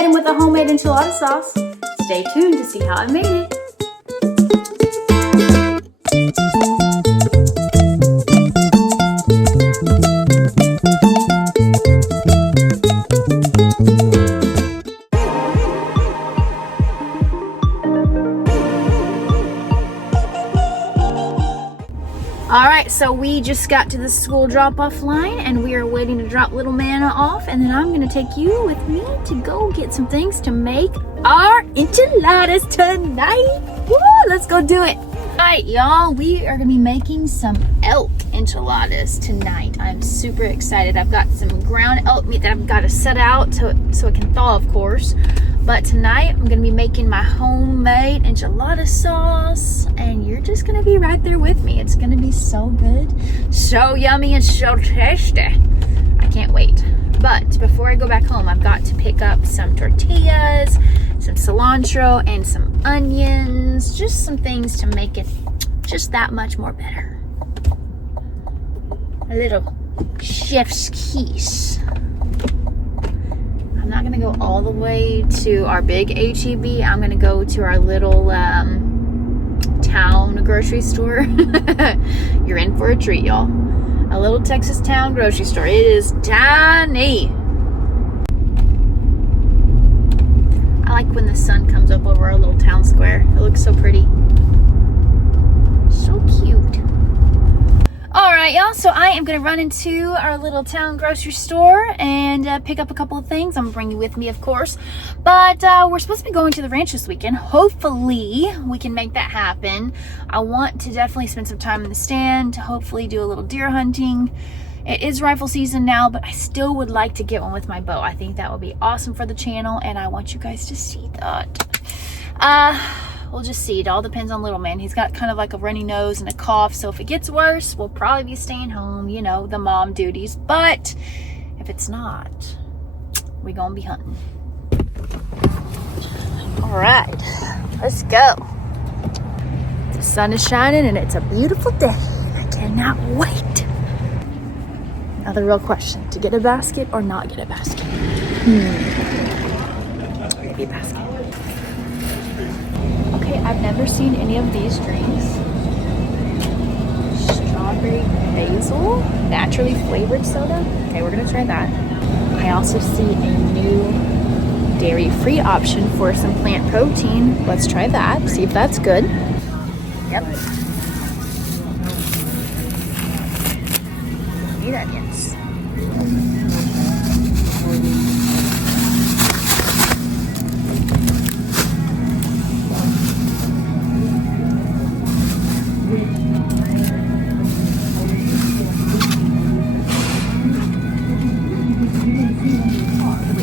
made them with a homemade enchilada sauce. Stay tuned to see how I made it. Alright, so we just got to the school drop-off line and we are waiting to drop little Manna off, and then I'm going to take you with me to go get some things to make our enchiladas tonight. Woo, let's go do it. Alright, y'all, we are going to be making some elk enchiladas tonight. I'm super excited. I've got some ground elk meat that I've got to set out so it can thaw, of course. But tonight, I'm going to be making my homemade enchilada sauce, and you're just going to be right there with me. It's going to be so good, so yummy, and so tasty. I can't wait. But before I go back home, I've got to pick up some tortillas, some cilantro, and some onions. Just some things to make it just that much more better. A little chef's kiss. I'm not gonna go all the way to our big H-E-B. I'm gonna go to our little town grocery store. You're in for a treat, y'all. A little Texas town grocery store. It is tiny. I like when the sun comes up over our little town square. It looks so pretty. So cute. Alright, y'all, so I am going to run into our little town grocery store and pick up a couple of things. I'm going to bring you with me, of course. But we're supposed to be going to the ranch this weekend. Hopefully, we can make that happen. I want to definitely spend some time in the stand to hopefully do a little deer hunting. It is rifle season now, but I still would like to get one with my bow. I think that would be awesome for the channel, and I want you guys to see that. We'll just see. It all depends on little man. He's got kind of like a runny nose and a cough, so if it gets worse, we'll probably be staying home, you know, the mom duties. But if it's not, we're gonna be hunting. All right, let's go. The sun is shining and it's a beautiful day. I cannot wait. Now the real question, to get a basket or not get a basket? Maybe a basket. Okay, I've never seen any of these drinks. Strawberry basil, naturally flavored soda. Okay, we're gonna try that. I also see a new dairy-free option for some plant protein. Let's try that, see if that's good. Yep. Sweet onions.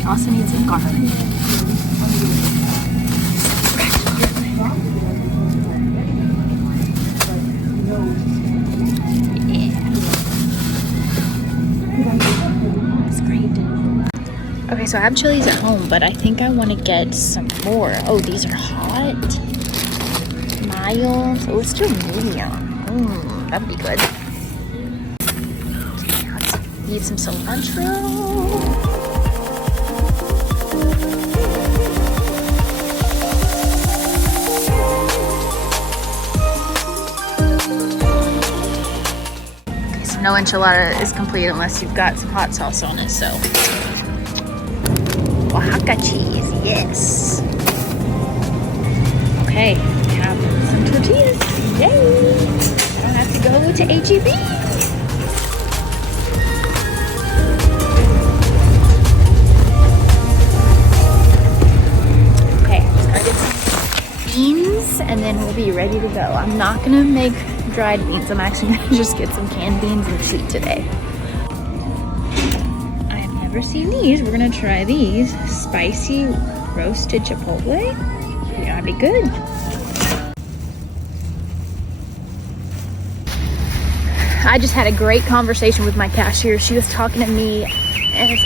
Also need some garlic. Yeah. That's great. Okay, so I have chilies at home, but I think I want to get some more. Oh, these are hot. Mild. Oh, it's still medium. That'd be good. Okay, let's need some cilantro. No enchilada is complete unless you've got some hot sauce on it, so. Oaxaca cheese, yes. Okay, we have some tortillas. Yay! I don't have to go to H-E-B. Okay, just gotta get some beans and then we'll be ready to go. I'm not gonna make dried beans. I'm actually gonna just get some canned beans and sweet today. I have never seen these. We're gonna try these. Spicy roasted chipotle. Yeah, that'd be good. I just had a great conversation with my cashier. She was talking to me and was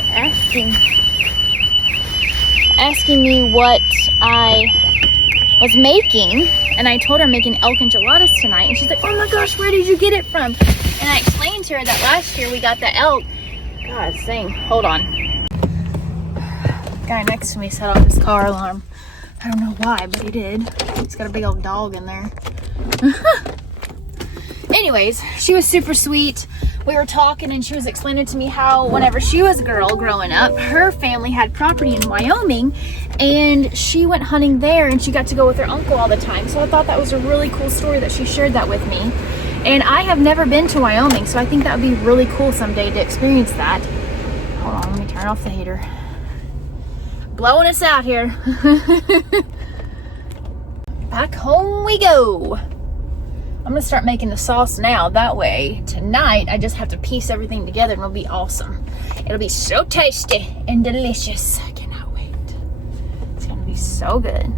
asking me what I was making. And I told her I'm making elk enchiladas tonight. And she's like, oh my gosh, where did you get it from? And I explained to her that last year we got the elk. God dang, hold on. guy next to me set off his car alarm. I don't know why, but he did. He's got a big old dog in there. Anyways, she was super sweet. We were talking and she was explaining to me how whenever she was a girl growing up, her family had property in Wyoming and she went hunting there and she got to go with her uncle all the time. So I thought that was a really cool story that she shared that with me. And I have never been to Wyoming, so I think that would be really cool someday to experience that. Hold on, let me turn off the heater. Blowing us out here. Back home we go. I'm gonna start making the sauce now. That way, tonight, I just have to piece everything together and it'll be awesome. It'll be so tasty and delicious. I cannot wait. It's gonna be so good.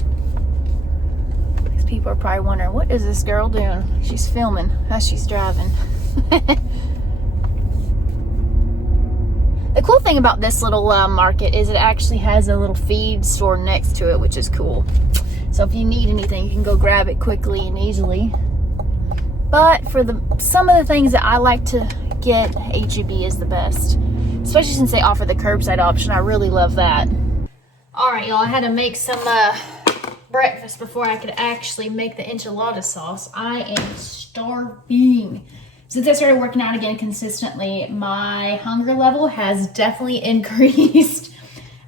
These people are probably wondering, what is this girl doing? She's filming as she's driving. The cool thing about this little market is it actually has a little feed store next to it, which is cool. So if you need anything, you can go grab it quickly and easily. But for some of the things that I like to get, H-E-B is the best. Especially since they offer the curbside option. I really love that. Alright, y'all, I had to make some breakfast before I could actually make the enchilada sauce. I am starving. Since I started working out again consistently, my hunger level has definitely increased.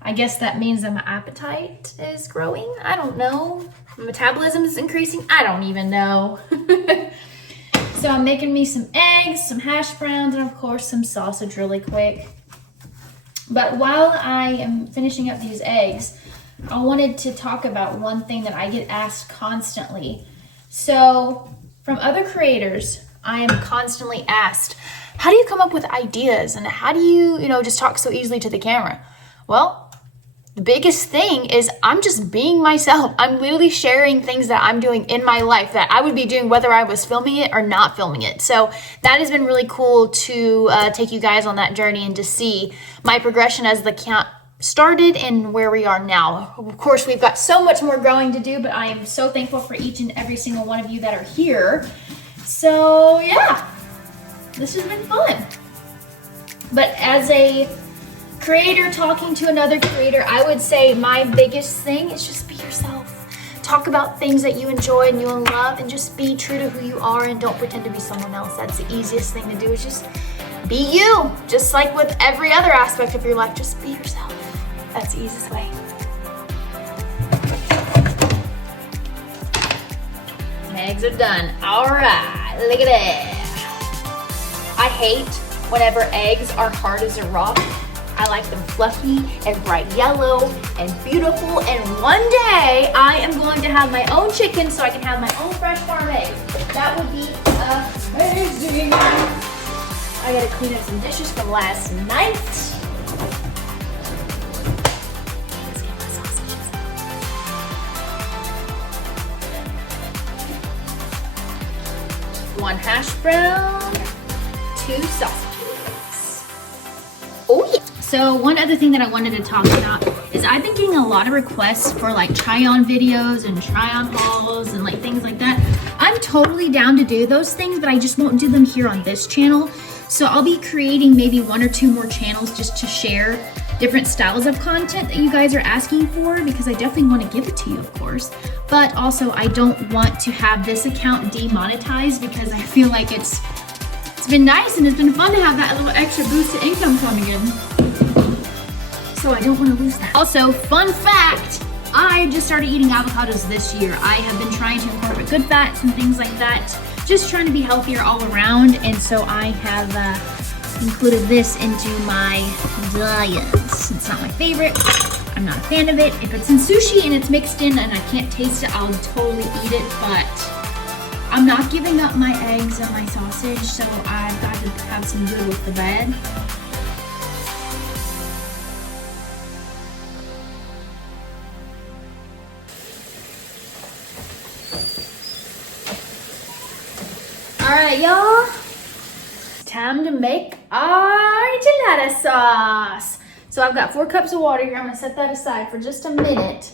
I guess that means that my appetite is growing. I don't know. My metabolism is increasing. I don't even know. So I'm making me some eggs, some hash browns, and of course some sausage really quick. But while I am finishing up these eggs, I wanted to talk about one thing that I get asked constantly. So from other creators, I am constantly asked, how do you come up with ideas and how do you, just talk so easily to the camera? Well, the biggest thing is I'm just being myself. I'm literally sharing things that I'm doing in my life that I would be doing whether I was filming it or not filming it. So that has been really cool to take you guys on that journey and to see my progression as the account started and where we are now. Of course, we've got so much more growing to do, but I am so thankful for each and every single one of you that are here. So yeah, this has been fun. But as a creator talking to another creator, I would say my biggest thing is just be yourself. Talk about things that you enjoy and you love and just be true to who you are and don't pretend to be someone else. That's the easiest thing to do, is just be you. Just like with every other aspect of your life, just be yourself. That's the easiest way. Eggs are done. All right, look at that. I hate whenever eggs are hard as a rock. I like them fluffy and bright yellow and beautiful. And one day I am going to have my own chicken so I can have my own fresh farm eggs. That would be amazing. I gotta clean up some dishes from last night. Let's get my sausages. One hash brown, 2 sausages. Oh yeah. So one other thing that I wanted to talk about is I've been getting a lot of requests for like try on videos and try on hauls and like things like that. I'm totally down to do those things, but I just won't do them here on this channel. So I'll be creating maybe 1 or 2 more channels just to share different styles of content that you guys are asking for, because I definitely want to give it to you, of course. But also I don't want to have this account demonetized, because I feel like it's been nice and it's been fun to have that little extra boost to income coming in. So I don't want to lose that. Also, fun fact, I just started eating avocados this year. I have been trying to incorporate good fats and things like that, just trying to be healthier all around. And so I have included this into my diet. It's not my favorite. I'm not a fan of it. If it's in sushi and it's mixed in and I can't taste it, I'll totally eat it. But I'm not giving up my eggs and my sausage, so I've got to have some good with the bad. All right, y'all. It's time to make our enchilada sauce. So I've got 4 cups of water here. I'm gonna set that aside for just a minute.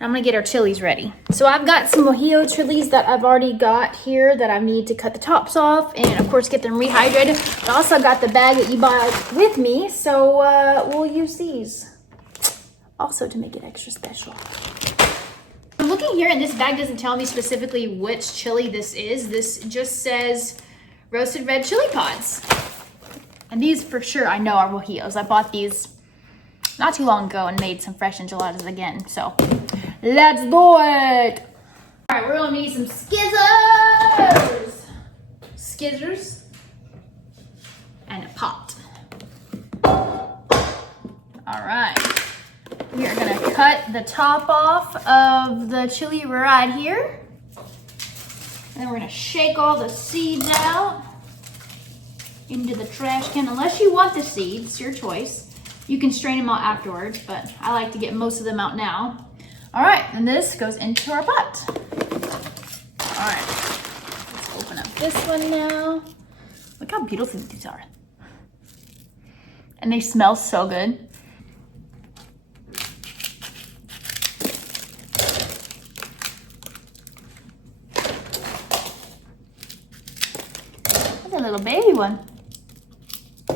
I'm gonna get our chilies ready. So I've got some mojito chilies that I've already got here that I need to cut the tops off and of course get them rehydrated. I also got the bag that you buy with me, so we'll use these. also to make it extra special. I'm looking here and this bag doesn't tell me specifically which chili this is. This just says roasted red chili pods. And these for sure I know are guajillos. I bought these not too long ago and made some fresh enchiladas again. So let's do it. All right, we're gonna need some skizzers. Skizzers and a pot. All right. We are gonna cut the top off of the chili right here. And then we're gonna shake all the seeds out into the trash can. Unless you want the seeds, it's your choice. You can strain them out afterwards, but I like to get most of them out now. All right, and this goes into our pot. All right, let's open up this one now. Look how beautiful these are. And they smell so good. A little baby one.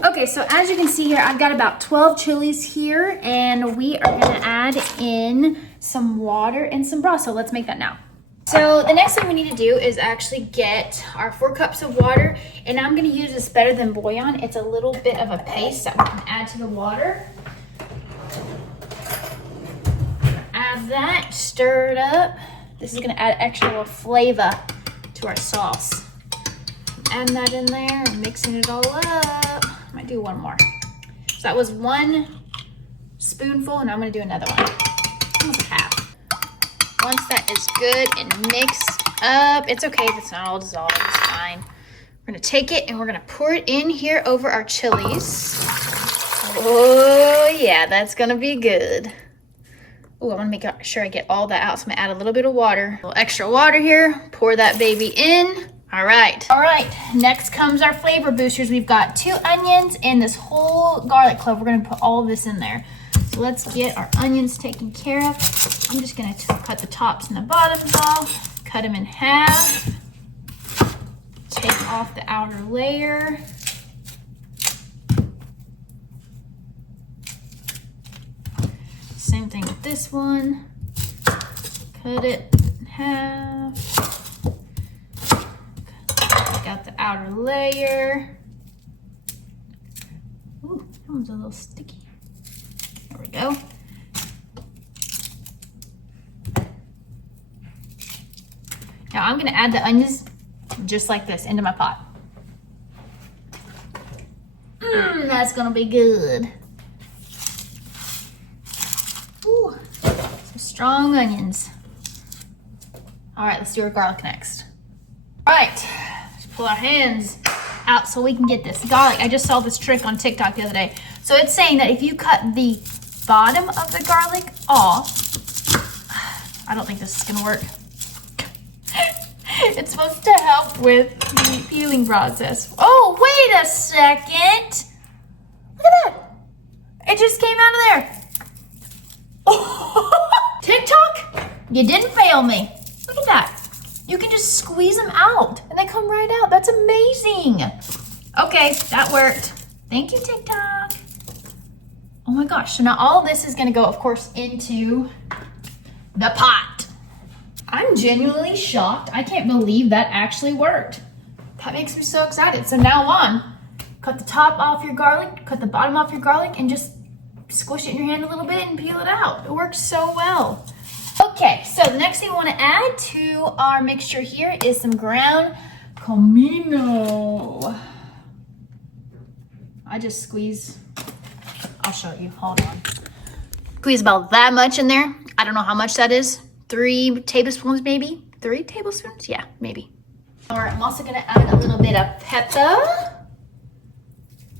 Okay, so as you can see here, I've got about 12 chilies here, and we are gonna add in some water and some broth. So let's make that now. So the next thing we need to do is actually get our 4 cups of water, and I'm gonna use this Better Than Bouillon. It's a little bit of a paste that we can add to the water. Add that, stir it up. This is gonna add extra little flavor to our sauce. Add that in there and mixing it all up. I might do one more. So that was 1 spoonful, and I'm gonna do another one. Almost half. Once that is good and mixed up, it's okay if it's not all dissolved, it's fine. We're gonna take it and we're gonna pour it in here over our chilies. Oh yeah, that's gonna be good. Oh, I wanna make sure I get all that out, so I'm gonna add a little bit of water. A little extra water here, pour that baby in. All right, next comes our flavor boosters. We've got 2 onions and this whole garlic clove. We're gonna put all of this in there. So let's get our onions taken care of. I'm just gonna cut the tops and the bottoms off, cut them in half, take off the outer layer. Same thing with this one. Cut it in half. Got the outer layer. Ooh, that one's a little sticky. There we go. Now I'm gonna add the onions just like this into my pot. That's gonna be good. Ooh, some strong onions. All right, let's do our garlic next. All right. Pull our hands out so we can get this garlic. I just saw this trick on TikTok the other day. So it's saying that if you cut the bottom of the garlic off, I don't think this is gonna work. It's supposed to help with the peeling process. Oh, wait a second. Look at that. It just came out of there. Oh. TikTok, you didn't fail me. Look at that. You can just squeeze them out and they come right out. That's amazing. Okay, that worked. Thank you, TikTok. Oh my gosh, so now all of this is gonna go, of course, into the pot. I'm genuinely shocked. I can't believe that actually worked. That makes me so excited. So now on, cut the top off your garlic, cut the bottom off your garlic, and just squish it in your hand a little bit and peel it out. It works so well. Okay, so the next thing we want to add to our mixture here is some ground comino. I just squeeze, I'll show you, hold on. Squeeze about that much in there. I don't know how much that is. 3 tablespoons maybe? 3 tablespoons? Yeah, maybe. All right, I'm also gonna add a little bit of pepper.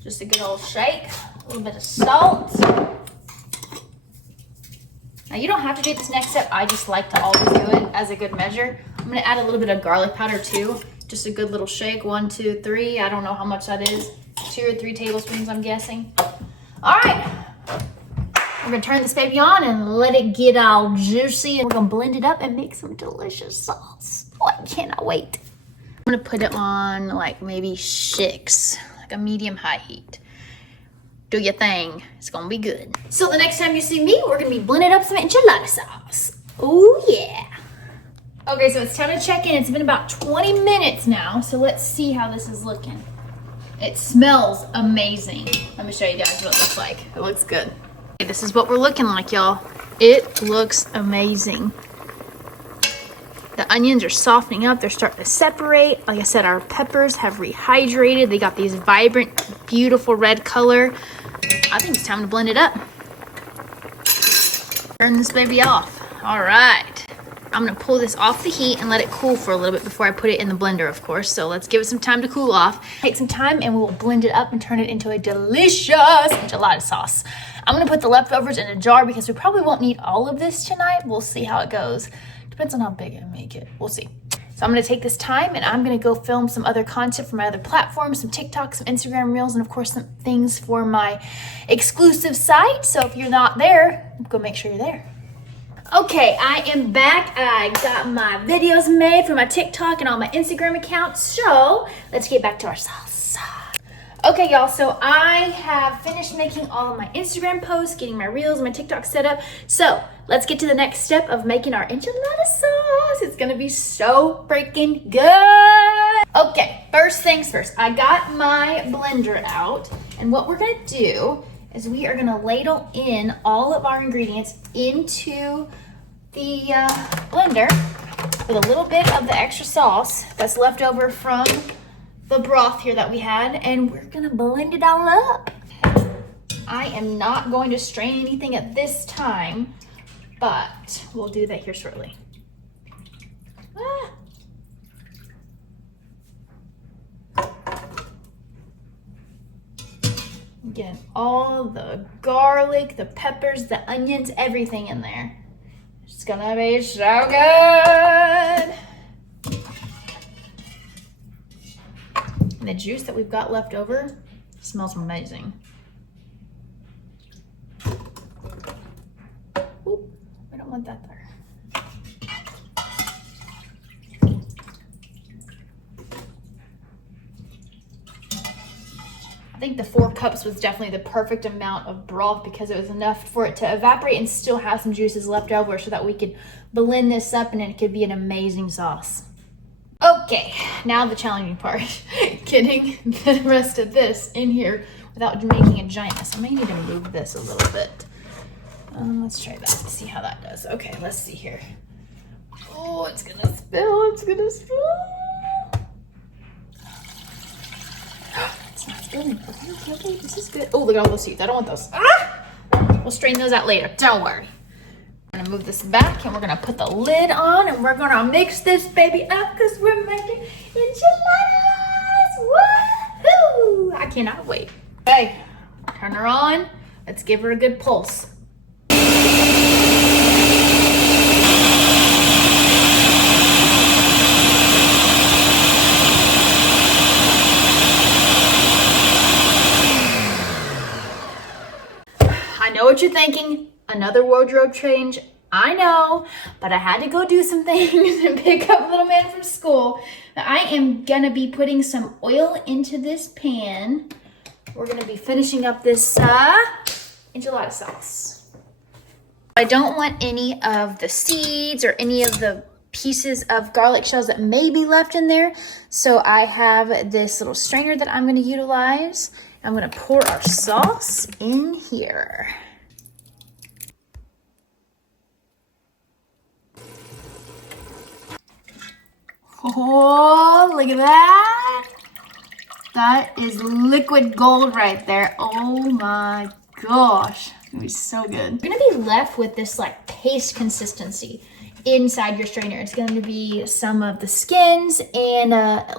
Just a good old shake. A little bit of salt. Now you don't have to do this next step. I just like to always do it as a good measure. I'm gonna add a little bit of garlic powder too. Just a good little shake, 1, 2, 3. I don't know how much that is. 2 or 3 tablespoons, I'm guessing. All right, we're gonna turn this baby on and let it get all juicy. We're gonna blend it up and make some delicious sauce. Oh, I cannot wait. I'm gonna put it on like maybe 6, like a medium high heat. Do your thing. It's gonna be good. So the next time you see me, we're gonna be blending up some enchilada sauce. Oh yeah. Okay, so it's time to check in. It's been about 20 minutes now, so let's see how this is looking. It smells amazing. Let me show you guys what it looks like. It looks good. Okay, this is what we're looking like, y'all. It looks amazing. The onions are softening up. They're starting to separate. Like I said, our peppers have rehydrated. They got these vibrant, beautiful red color. I think it's time to blend it up. Turn this baby off. All right. I'm gonna pull this off the heat and let it cool for a little bit before I put it in the blender, of course. So let's give it some time to cool off. Take some time and we will blend it up and turn it into a delicious enchilada sauce. I'm gonna put the leftovers in a jar because we probably won't need all of this tonight. We'll see how it goes. Depends on how big I make it. We'll see. So I'm gonna take this time and I'm gonna go film some other content for my other platforms, some TikTok, some Instagram Reels, and of course some things for my exclusive site. So if you're not there, go make sure you're there. Okay, I am back. I got my videos made for my TikTok and all my Instagram accounts. So let's get back to our sauce. Okay, y'all, so I have finished making all of my Instagram posts, getting my Reels and my TikTok set up. So let's get to the next step of making our enchilada sauce. It's gonna be so freaking good. Okay, first things first. I got my blender out, and what we're gonna do is we are gonna ladle in all of our ingredients into the blender with a little bit of the extra sauce that's left over from the broth here that we had, and we're gonna blend it all up. I am not going to strain anything at this time, but we'll do that here shortly. Getting all the garlic, the peppers, the onions, everything in there. It's gonna be so good. And the juice that we've got left over smells amazing. Oop, I don't want that there. I think the 4 cups was definitely the perfect amount of broth because it was enough for it to evaporate and still have some juices left over so that we could blend this up and it could be an amazing sauce. Okay, now the challenging part, getting the rest of this in here without making a giant mess. I may need to move this a little bit. Let's try that, see how that does. Okay, let's see here. Oh, it's gonna spill, it's gonna spill. It's not spilling. Okay, this is good. Oh, look at all those seeds. I don't want those. We'll strain those out later. Don't worry. I'm gonna move this back and we're gonna put the lid on and we're gonna mix this baby up because we're making enchiladas. Woohoo! I cannot wait. Okay, turn her on. Let's give her a good pulse. I know what you're thinking. Another wardrobe change. I know, but I had to go do some things and pick up little man from school. I am gonna be putting some oil into this pan. We're gonna be finishing up this enchilada sauce. I don't want any of the seeds or any of the pieces of garlic shells that may be left in there. So I have this little strainer that I'm gonna utilize. I'm gonna pour our sauce in here. Oh, look at that. That is liquid gold right there. Oh my gosh. It's gonna be so good. You're gonna be left with this like paste consistency inside your strainer. It's going to be some of the skins and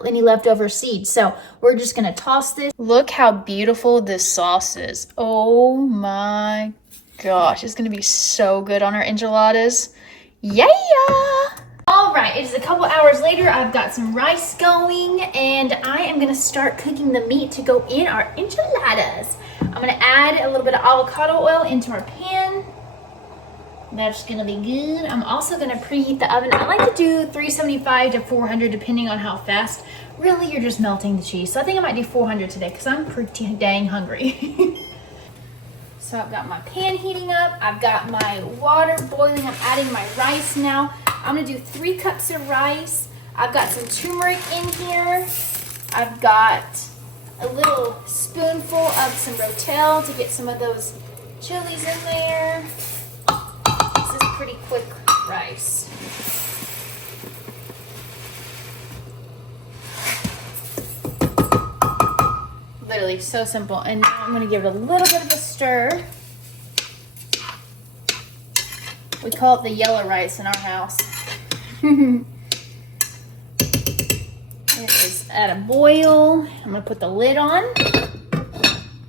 any leftover seeds. So we're just going to toss this. Look how beautiful this sauce is. Oh my gosh. It's going to be so good on our enchiladas. Yeah. All right, it is a couple hours later. I've got some rice going and I am going to start cooking the meat to go in our enchiladas. I'm going to add a little bit of avocado oil into our pan. That's gonna be good. I'm also gonna preheat the oven. I like to do 375 to 400 depending on how fast. Really, you're just melting the cheese. So I think I might do 400 today because I'm pretty dang hungry. So I've got my pan heating up. I've got my water boiling. I'm adding my rice now. I'm gonna do 3 cups of rice. I've got some turmeric in here. I've got a little spoonful of some rotel to get some of those chilies in there. This is pretty quick rice. Literally so simple. And now I'm gonna give it a little bit of a stir. We call it the yellow rice in our house. It is at a boil. I'm gonna put the lid on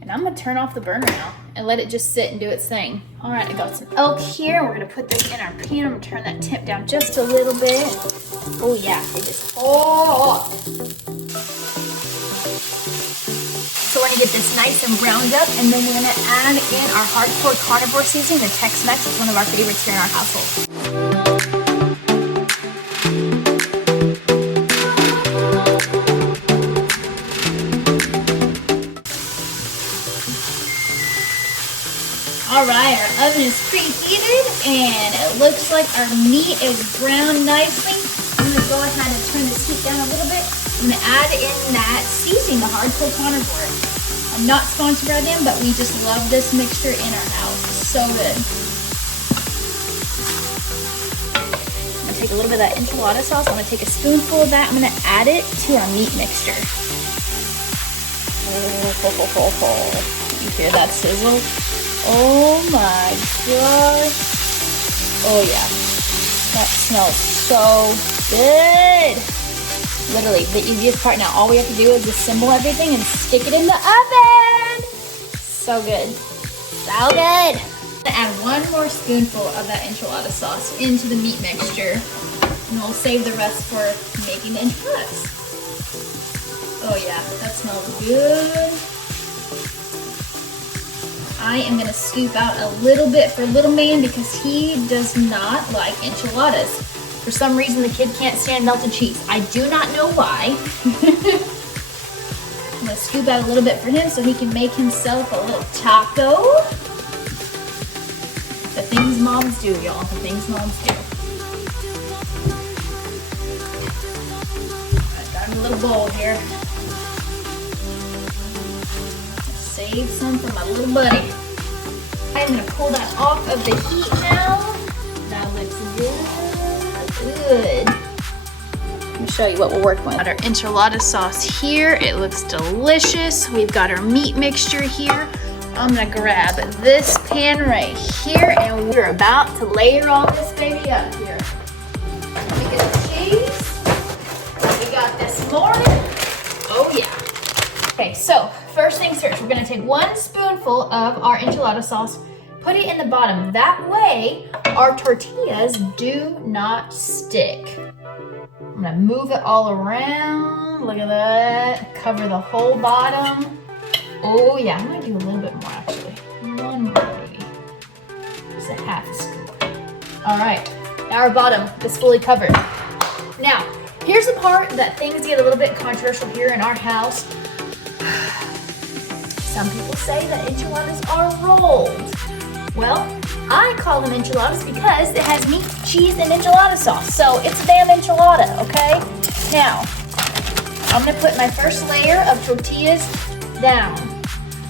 and I'm gonna turn off the burner now and let it just sit and do its thing. All right, I got some elk here. We're gonna put this in our pan. I'm gonna turn that temp down just a little bit. Oh yeah, it is hot. So we're gonna get this nice and browned up, and then we're gonna add in our hardcore carnivore seasoning, the Tex Mex. It's one of our favorites here in our household. All right, our oven is preheated, and it looks like our meat is browned nicely. I'm gonna go ahead and turn this heat down a little bit. I'm gonna add in that seasoning, the hardcore carnivore. I'm not sponsored by them, but we just love this mixture in our house. It's so good. I'm gonna take a little bit of that enchilada sauce. I'm gonna take a spoonful of that. I'm gonna add it to our meat mixture. You hear that sizzle? Oh my gosh. Oh yeah. That smells so good. Literally, the easiest part now. All we have to do is assemble everything and stick it in the oven. So good. So good. I'm gonna add 1 more spoonful of that enchilada sauce into the meat mixture. And we'll save the rest for making the enchiladas. Oh yeah, that smells good. I am gonna scoop out a little bit for little man because he does not like enchiladas. For some reason, the kid can't stand melted cheese. I do not know why. I'm gonna scoop out a little bit for him so he can make himself a little taco. The things moms do, y'all. The things moms do. I've got him a little bowl here. Save some for my little buddy. I'm gonna pull that off of the heat now. That looks good. Let me show you what we're working with. Got our enchilada sauce here. It looks delicious. We've got our meat mixture here. I'm gonna grab this pan right here, and we're about to layer all this baby up here. We got the cheese. We got this morning. Oh yeah. Okay, so first things first, we're gonna take 1 spoonful of our enchilada sauce, put it in the bottom. That way, our tortillas do not stick. I'm gonna move it all around. Look at that. Cover the whole bottom. Oh yeah, I'm gonna do a little bit more actually. 1 more maybe. Just a half a scoop. All right, now our bottom is fully covered. Now, here's the part that things get a little bit controversial here in our house. Some people say that enchiladas are rolled. Well, I call them enchiladas because it has meat, cheese, and enchilada sauce. So it's a damn enchilada, okay? Now, I'm gonna put my first layer of tortillas down.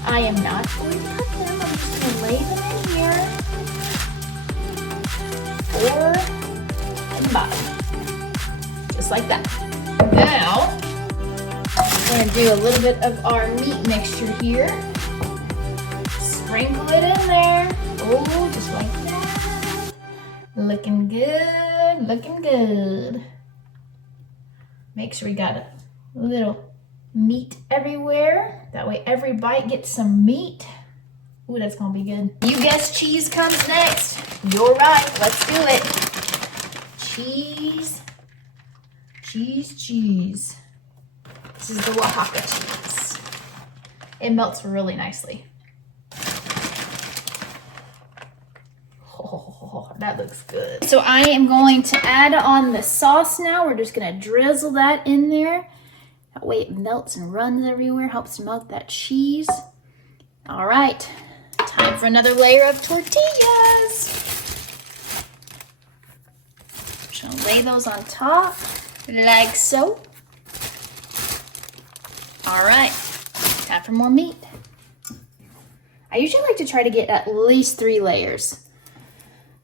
I am not going to cut them. I'm just gonna lay them in here. 4 and bottom. Just like that. Now, we're gonna do a little bit of our meat mixture here. Sprinkle it in there. Oh, just like that. Looking good, looking good. Make sure we got a little meat everywhere. That way every bite gets some meat. Ooh, that's gonna be good. You guess cheese comes next. You're right, let's do it. Cheese, cheese, cheese. This is the Oaxaca cheese. It melts really nicely. Oh, that looks good. So I am going to add on the sauce now. We're just gonna drizzle that in there. That way it melts and runs everywhere, helps melt that cheese. All right, time for another layer of tortillas. Just gonna lay those on top, like so. All right, time for more meat. I usually like to try to get at least 3 layers.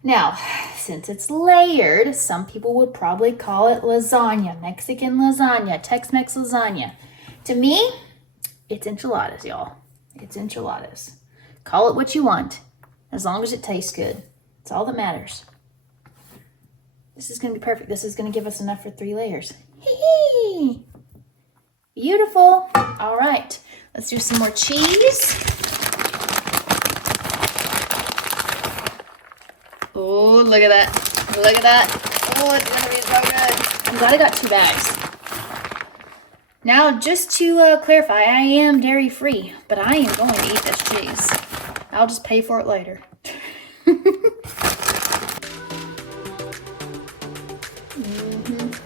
Now, since it's layered, some people would probably call it lasagna, Mexican lasagna, Tex Mex lasagna. To me, it's enchiladas, y'all. It's enchiladas. Call it what you want, as long as it tastes good. It's all that matters. This is gonna be perfect. This is gonna give us enough for 3 layers. Hee-hee! Beautiful. All right, let's do some more cheese. Oh, look at that. Look at that. Oh, it's gonna be so good. I'm glad I got 2 bags. Now, just to clarify, I am dairy free, but I am going to eat this cheese. I'll just pay for it later.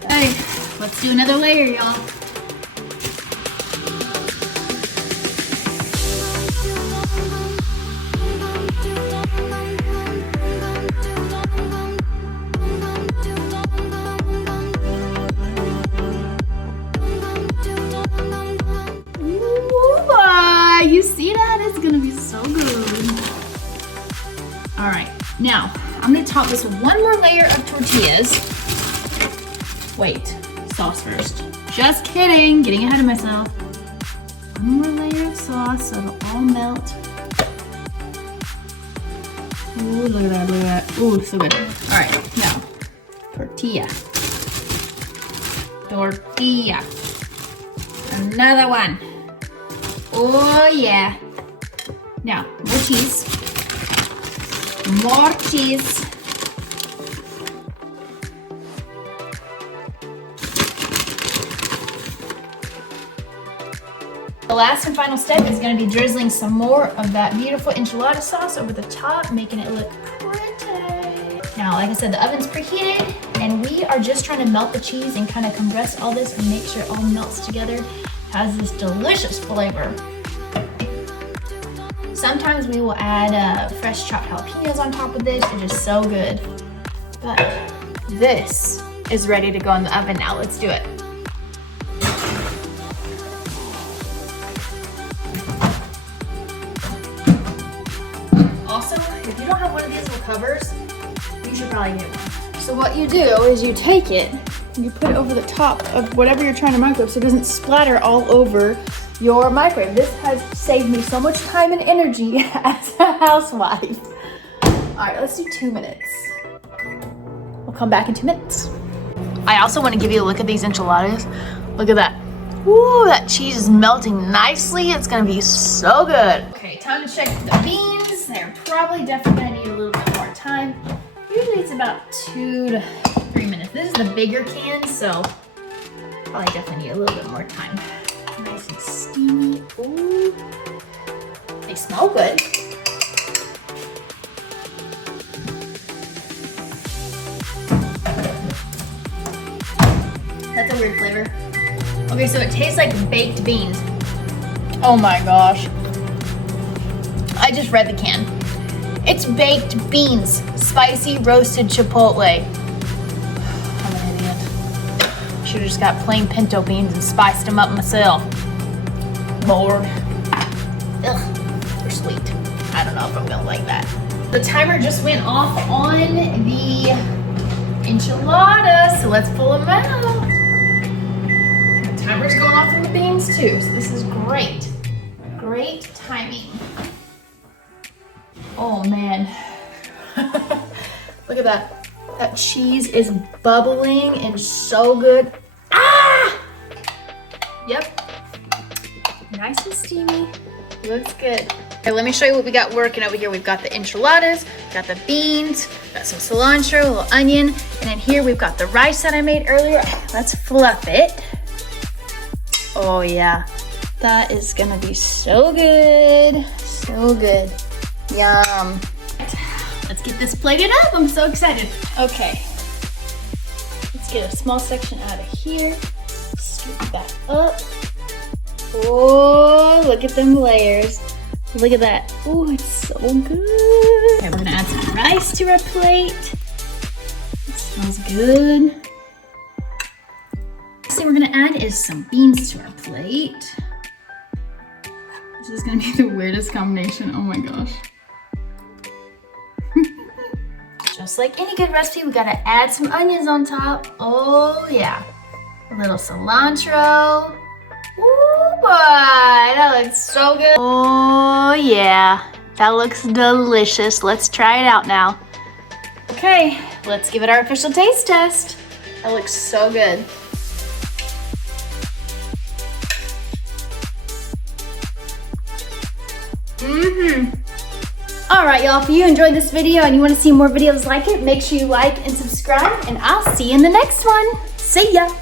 Hey, let's do another layer, y'all. You see that? It's gonna be so good. All right, now I'm gonna top this with 1 more layer of tortillas. Wait, sauce first. Just kidding, getting ahead of myself. 1 more layer of sauce so it'll all melt. Ooh, look at that, look at that. Ooh, so good. All right, now, tortilla. Tortilla. Another one. Oh yeah. Now, more cheese. More cheese. The last and final step is going to be drizzling some more of that beautiful enchilada sauce over the top, making it look pretty. Now, like I said, the oven's preheated, and we are just trying to melt the cheese and kind of compress all this and make sure it all melts together. Has this delicious flavor. Sometimes we will add fresh chopped jalapenos on top of this. It's just so good. But this is ready to go in the oven now. Let's do it. Also, if you don't have one of these little covers, you should probably get one. So what you do is you take it, you put it over the top of whatever you're trying to microwave so it doesn't splatter all over your microwave. This has saved me so much time and energy as a housewife. All right, let's do 2 minutes. We'll come back in 2 minutes. I also want to give you a look at these enchiladas. Look at that. Ooh, that cheese is melting nicely. It's gonna be so good. Okay, time to check the beans. They're probably definitely gonna need a little bit more time. Usually it's about 2 to 3 minutes. This is the bigger can, so probably definitely need a little bit more time. Nice and steamy. Ooh. They smell good. That's a weird flavor. Okay, so it tastes like baked beans. Oh my gosh. I just read the can. It's baked beans, spicy roasted chipotle. I'm an idiot. Should've just got plain pinto beans and spiced them up myself. Lord. Ugh, they're sweet. I don't know if I'm gonna like that. The timer just went off on the enchiladas, so let's pull them out. The timer's going off on the beans too, so this is great. Great timing. Oh man. Look at that. That cheese is bubbling and so good. Ah! Yep. Nice and steamy. Looks good. Okay, let me show you what we got working over here. We've got the enchiladas, got the beans, got some cilantro, a little onion, and then here we've got the rice that I made earlier. Let's fluff it. Oh yeah. That is gonna be so good. So good. Yum. Let's get this plated up. I'm so excited. Okay. Let's get a small section out of here. Scoop that up. Oh, look at them layers. Look at that. Oh, it's so good. Okay, we're gonna add some rice to our plate. It smells good. Next thing we're gonna add is some beans to our plate. This is gonna be the weirdest combination, oh my gosh. Just like any good recipe, we gotta add some onions on top. Oh yeah. A little cilantro. Ooh boy, that looks so good. Oh yeah, that looks delicious. Let's try it out now. Okay, let's give it our official taste test. That looks so good. All right, y'all, if you enjoyed this video and you want to see more videos like it, make sure you like and subscribe, and I'll see you in the next one. See ya.